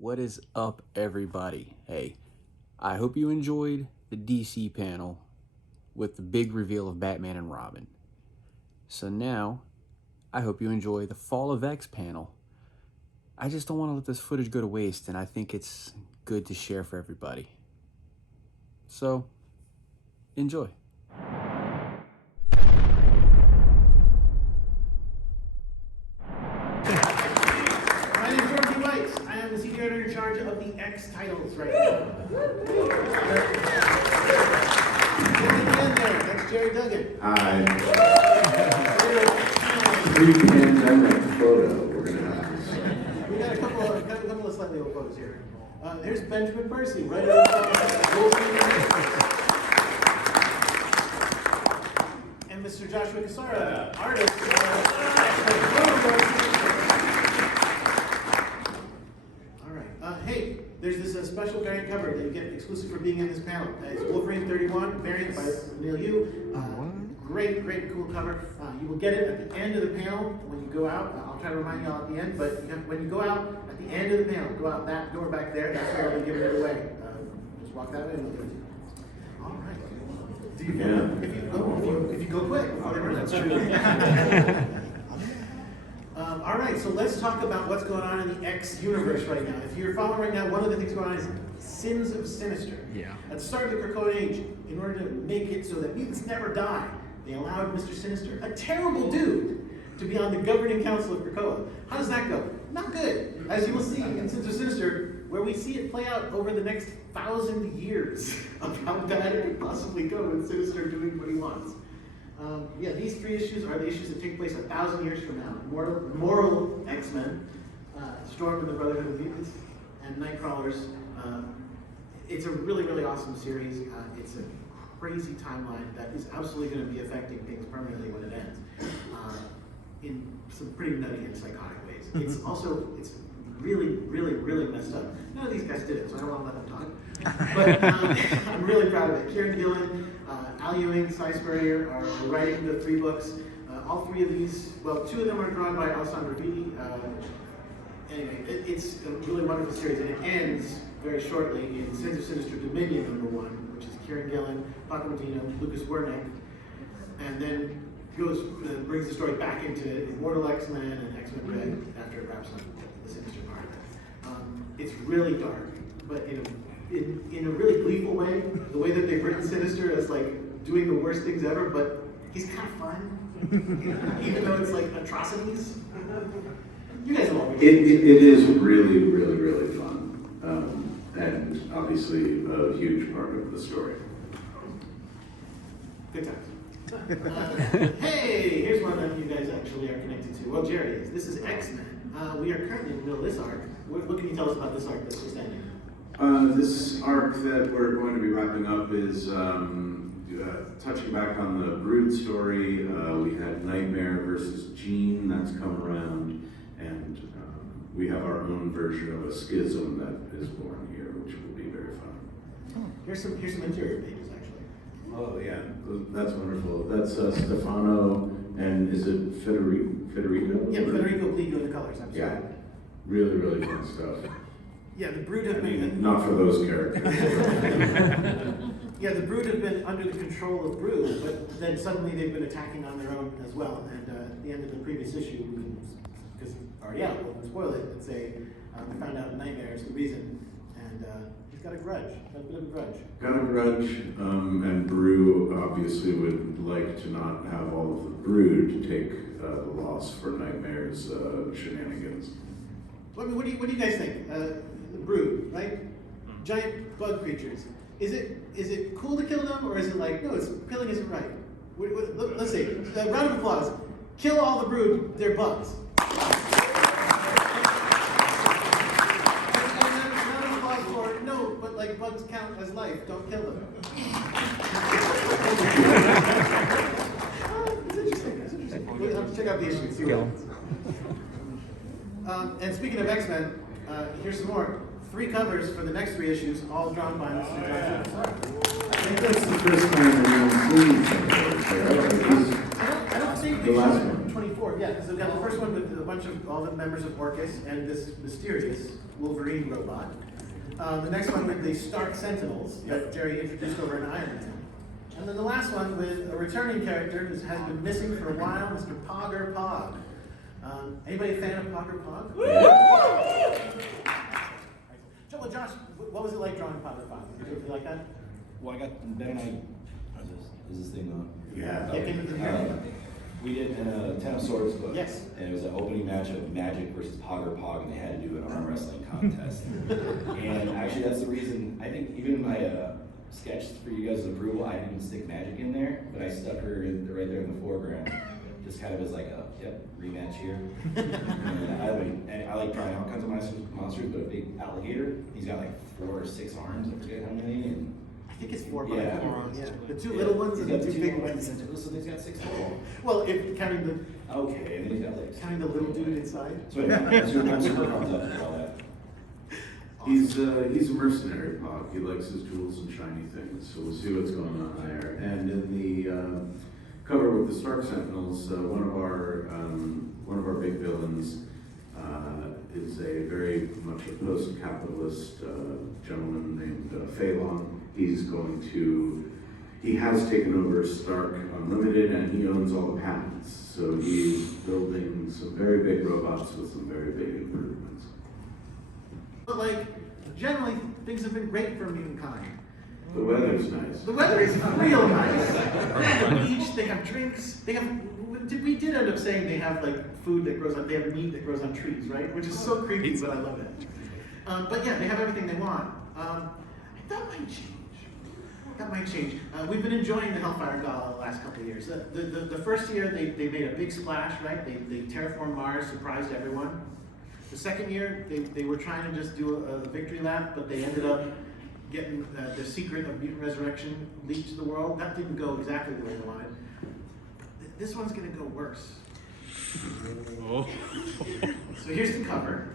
What is up, everybody? Hey, I hope you enjoyed the DC panel with the big reveal of Batman and Robin. So now, I hope you enjoy the Fall of X panel. I just don't want to let this footage go to waste, and I think it's good to share for everybody. So, enjoy. My name is Georgie Weiss. I am the senior editor in charge of the X titles right now. At the end there, that's Jerry Duggan. Hi. Pre-pandemic photo we're gonna have. We got a couple of slightly old photos here. There's Benjamin Percy, right and Mr. Joshua Cassara, artist. All right. Hey, there's this special variant cover that you get exclusive for being in this panel. It's Wolverine 31 variant by Neil Yu. Great, cool cover. You will get it at the end of the panel when you go out. I'll try to remind you all at the end, but when you go out at the end of the panel, go out that door back there. That's where I'll be giving it away. Just walk that way and we'll give it to you. All right. Do you if you go quick. That's true. All right, so let's talk about what's going on in the X universe right now. If you're following right now, one of the things going on is Sins of Sinister. Yeah. At the start of the Krakoan Age, in order to make it so that mutants never die, they allowed Mr. Sinister, a terrible dude, to be on the governing council of Krakoa. How does that go? Not good. As you will see in Sins of Sinister, where we see it play out over the next 1,000 years of how bad it could possibly go with Sinister doing what he wants. These 3 issues are the issues that take place 1,000 years from now. Moral X-Men, Storm and the Brotherhood of Mutants, and Nightcrawlers. It's a really awesome series. It's a crazy timeline that is absolutely going to be affecting things permanently when it ends, in some pretty nutty and psychotic ways. It's really messed up. None of these guys did it, so I don't want to let them talk. But I'm really proud of it. Kieran Gillen, Al Ewing, Cy Spurrier are writing the 3 books. All 3 of these, well, 2 of them are drawn by Alessandro Vitti. Anyway, it's a really wonderful series, and it ends very shortly in Sins of Sinister Dominion #1, which is Kieran Gillen, Paco Medina, Lucas Wernick, and then brings the story back into Immortal X-Men and X-Men Red after it wraps up the Sinister part. It's really dark, but in a really gleeful way. The way that they've written Sinister is like doing the worst things ever, but he's kind of fun, even though it's like atrocities. You guys will all read It is really fun, and obviously a huge part of the story. Good times. Hey, here's one that you guys actually are connected to. Well, Jerry is. This is X-Men. We are currently in the middle of this arc. What can you tell us about this arc that's just ending? This arc that we're going to be wrapping up is touching back on the Brood story. We had Nightmare versus Jean that's come around, and we have our own version of a schism that is born here, which will be very fun. Here's some interior pages, actually. Oh yeah, that's wonderful. That's Stefano, and is it Federico? Yeah, Federico Pliego in the colors. Absolutely. Yeah, really fun stuff. Yeah, the Brood have been. Not for those characters. Yeah, the Brood have been under the control of Brood, but then suddenly they've been attacking on their own as well. And at the end of the previous issue, because we'll spoil it and say we found out Nightmare is the reason, and he's got a grudge, a bit of a grudge. Got a grudge, and Brew obviously would like to not have all of the Brood take the loss for Nightmare's shenanigans. Well, I mean, what do you guys think? The Brood, right? Giant bug creatures. Is it cool to kill them, or is it like, no, killing isn't right? Let's see. Round of applause. Kill all the Brood. They're bugs. Round of applause for no, but like bugs count as life. Don't kill them. It's interesting. We'll have to check out the issue and see what happens. And speaking of X-Men, here's some more. 3 covers for the next 3 issues, all drawn by Mr. Joshua. I think that's the first time anyone's seen each other. I don't think The last one. 24 4, yeah, so we've got the first one with a bunch of all the members of Orcus and this mysterious Wolverine robot. The next one with the Stark Sentinels that Jerry introduced over in Iron Man. And then the last one with a returning character who has been missing for a while, Mr. Pogger Pog. Anybody a fan of Pogger Pog? Well, Josh, what was it like drawing Pogger Pog? Did you like that? Well, I got Ben and I. Is this thing on? Yeah. We did a Ten of Swords book. Yes. And it was an opening match of Magic versus Pogger Pog, and they had to do an arm wrestling contest. And actually, that's the reason. I think even in my sketch for you guys' approval, I didn't stick Magic in there, but I stuck her right there in the foreground, just kind of as like a rematch here. And I like drawing all kinds of monsters, but a big alligator. He's got like 4 or 6 arms. I forget how many. And I think it's 4, but Yeah. yeah. The 2 little ones and the 2 big ones. So he's got 6 total. Well, if counting Okay, and then he's got legs. the little dude inside. So anyway, I'm super pumped up for all that. He's a mercenary, Pog. He likes his jewels and shiny things, so we'll see what's going on there. And in the cover with the Stark Sentinels, one of our big villains is a very much a post-capitalist gentleman named Phelan. He has taken over Stark Unlimited, and he owns all the patents. So he's building some very big robots with some very big improvements. But generally, things have been great for mutant kind. The weather's nice. The weather is real nice. They have a beach, they have drinks, we did end up saying they have food that grows on, they have meat that grows on trees, right? Which is so creepy, but I love it. But yeah, they have everything they want. That might change. We've been enjoying the Hellfire Gala the last couple of years. The first year, they made a big splash, right? They terraformed Mars, surprised everyone. The second year, they were trying to just do a victory lap, but they ended up getting the secret of mutant resurrection leaked to the world. That didn't go exactly the way they wanted. This one's gonna go worse. So here's the cover.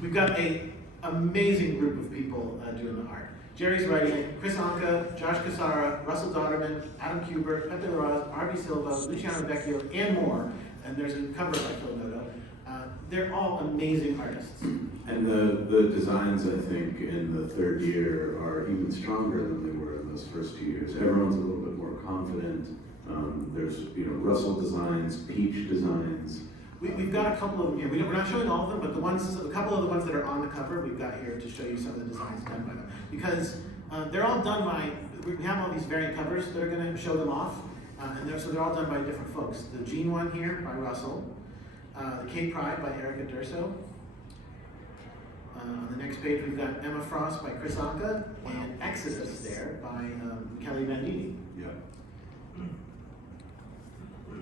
We've got an amazing group of people doing the art. Jerry's writing it. Chris Anka, Josh Cassara, Russell Dodderman, Adam Kubert, Pepe Larraz, R.B. Silva, Luciano Vecchio, and more. And there's a cover by Phil Noto. They're all amazing artists. And the designs, I think, in the third year are even stronger than they were in those first 2 years. Everyone's a little bit more confident. There's Russell designs, Peach designs. We've got a couple of them here. We're not showing all of them, but a couple of the ones that are on the cover, we've got here to show you some of the designs done by them. Because they're all done by, we have all these variant covers that are going to show them off. So they're all done by different folks. The Gene one here by Russell. The Cape Pride by Erica Durso. On the next page, we've got Emma Frost by Chris Anka, and Exodus there by Kelly Bandini. Yeah.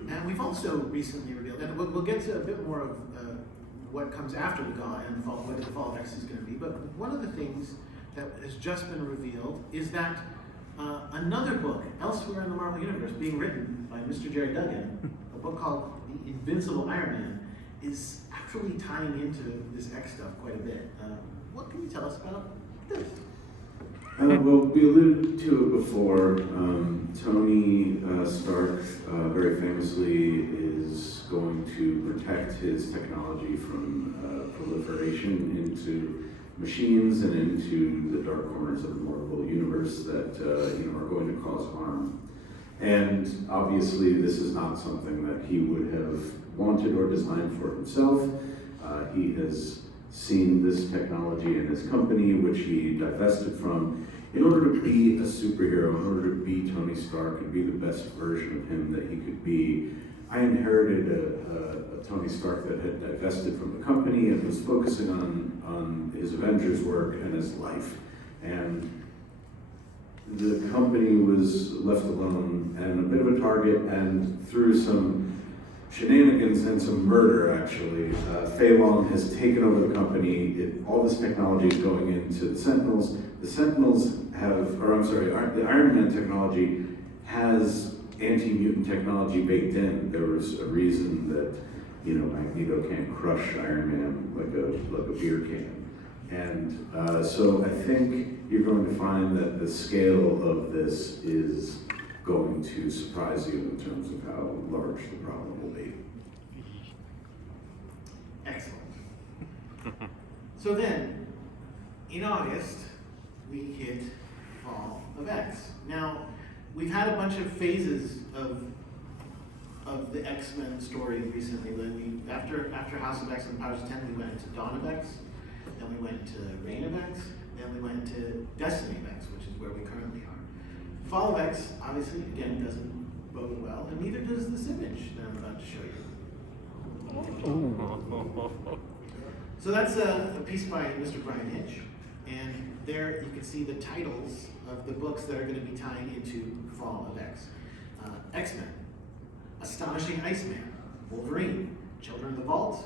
And we've also recently revealed, and we'll get to a bit more of what comes after the gala and what the Fall of X is going to be, but one of the things that has just been revealed is that another book, elsewhere in the Marvel Universe, being written by Mr. Jerry Duggan, a book called The Invincible Iron Man, is actually tying into this X stuff quite a bit. What can you tell us about this? Well, we alluded to it before. Tony Stark very famously is going to protect his technology from proliferation into machines and into the dark corners of the Marvel universe that are going to cause harm. And obviously, this is not something that he would have wanted or designed for himself. He has seen this technology in his company, which he divested from, in order to be a superhero, in order to be Tony Stark and be the best version of him that he could be. I inherited a Tony Stark that had divested from the company and was focusing on his Avengers work and his life. And the company was left alone and a bit of a target, and through some shenanigans and some murder, actually, Phelan has taken over the company. All this technology is going into the Sentinels. The Sentinels the Iron Man technology has anti-mutant technology baked in. There was a reason that, Magneto can't crush Iron Man like a beer can. And so I think you're going to find that the scale of this is going to surprise you in terms of how large the problem will be. So then, in August, we hit Fall of X. Now, we've had a bunch of phases of the X-Men story recently. When after House of X and Powers of 10, we went into Dawn of X, then we went into Reign of X, then we went into Destiny of X, which is where we currently are. Fall of X, obviously, again, doesn't bode well, and neither does this image that I'm about to show you. So that's a piece by Mr. Brian Hitch, and there you can see the titles of the books that are going to be tying into Fall of X. X-Men, Astonishing Iceman, Wolverine, Children of the Vault,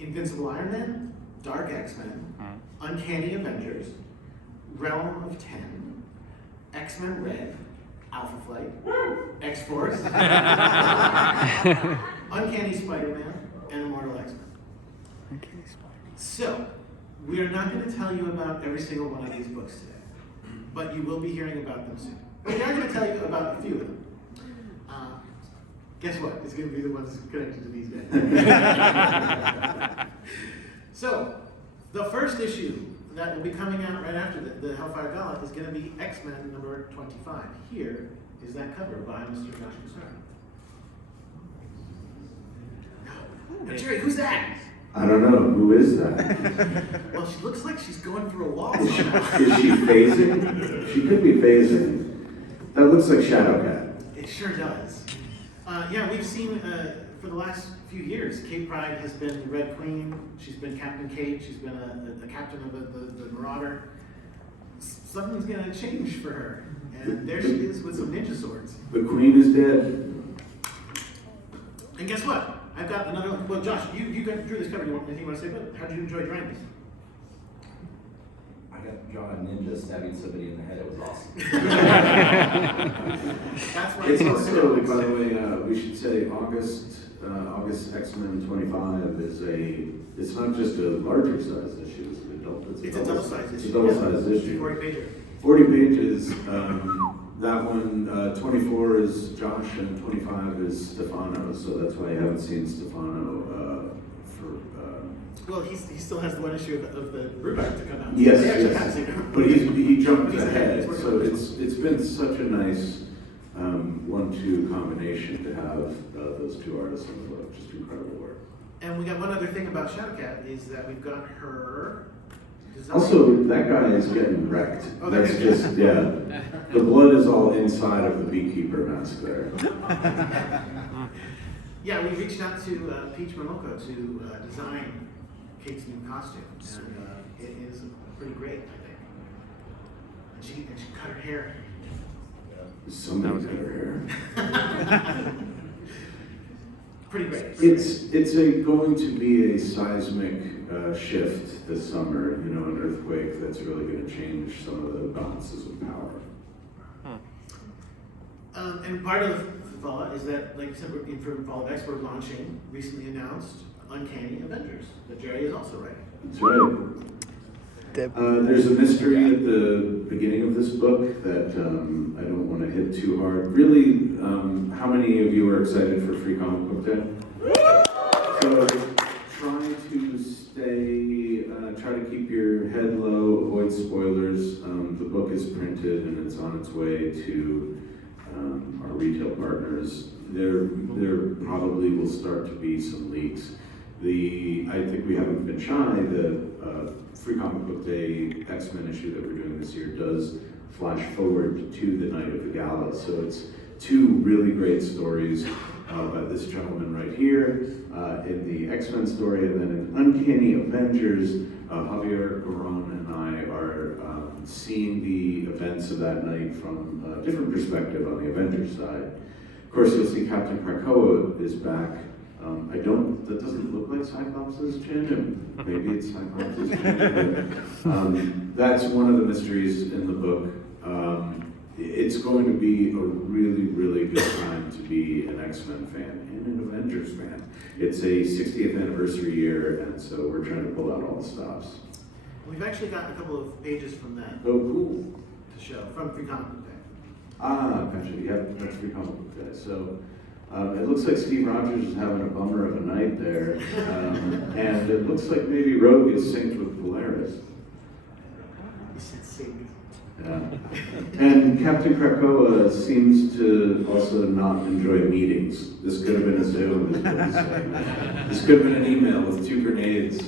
Invincible Iron Man, Dark X-Men, Uncanny Avengers, Realm of 10, X-Men Red, Alpha Flight, X-Force, Uncanny Spider-Man, and Immortal X-Men. So, we are not going to tell you about every single one of these books today, but you will be hearing about them soon. But we are going to tell you about a few of them. Guess what? It's going to be the ones connected to these guys. So, the first issue that will be coming out right after the Hellfire Gala is going to be X-Men number 25. Here is that cover by Mr. Josh Cassara. No. Jerry, who's that? I don't know. Who is that? Well, she looks like she's going through a wall somehow. Is she phasing? She could be phasing. That looks like Shadowcat. It sure does. Yeah, we've seen for the last few years, Kate Pride has been the Red Queen. She's been Captain Kate. She's been a captain of the Marauder. Something's going to change for her. And there she is with some ninja swords. The Queen is dead. And guess what? I've got another one. Well, Josh, you drew this cover. Anything you want to say about it? How did you enjoy drawing this? I got drawn a ninja stabbing somebody in the head. It was awesome. That's why It's so also, good. by the way, we should say August X-Men 25 is it's not just a larger size issue, it's an adult. It's a double size issue. It's a double size issue. 40 pager. 40 pages. That one, 24 is Josh and 25 is Stefano, so that's why I haven't seen Stefano for. Well, he still has the one issue of the Brubac to come out. Yes, They actually yes. have seen him. But he jumped He's ahead, ahead. so it's been such a nice 1-2 combination to have those two artists on the book. Just incredible work. And we got one other thing about Shadowcat is that we've got her design. Also, that guy is getting wrecked. Oh, That's that just, yeah. The blood is all inside of the beekeeper mask there. Yeah, we reached out to Peach Momoko to design Kate's new costume, and it is pretty great, I think. And she cut her hair. Somebody cut her hair. Pretty great. It's going to be a seismic shift this summer, an earthquake that's really going to change some of the balances of power. And part of Fall is that, like I said, for Fall of X, we're launching, recently announced, Uncanny Avengers, that Jerry is also writing. That's right. There's a mystery at the beginning of this book that I don't want to hit too hard. Really, how many of you are excited for Free Comic Book Day? So try to keep your head low, avoid spoilers. The book is printed and it's on its way to our retail partners. There probably will start to be some leaks. I think we haven't been shy. The Free Comic Book Day X-Men issue that we're doing this year does flash forward to the night of the gala. So it's two really great stories by this gentleman right here in the X-Men story, and then in Uncanny Avengers, Javier Garron and I are seeing the events of that night from a different perspective on the Avengers side. Of course, you'll see Captain Krakoa is back. That doesn't look like Cyclops' chin, and maybe it's Cyclops' chin, but that's one of the mysteries in the book. It's going to be a really, really good time to be an X-Men fan and an Avengers fan. It's a 60th anniversary year, and so we're trying to pull out all the stops. We've actually got a couple of pages from that Oh, cool. to show, from Free Comic Book Day. Ah, gotcha. Yeah, that's Free Comic Book Day. So It looks like Steve Rogers is having a bummer of a night there. And it looks like maybe Rogue is synced with Polaris. You said sing. Yeah. And Captain Krakoa seems to also not enjoy meetings. This could have been a Zoom, is what he's saying. This could have been an email with 2 grenades.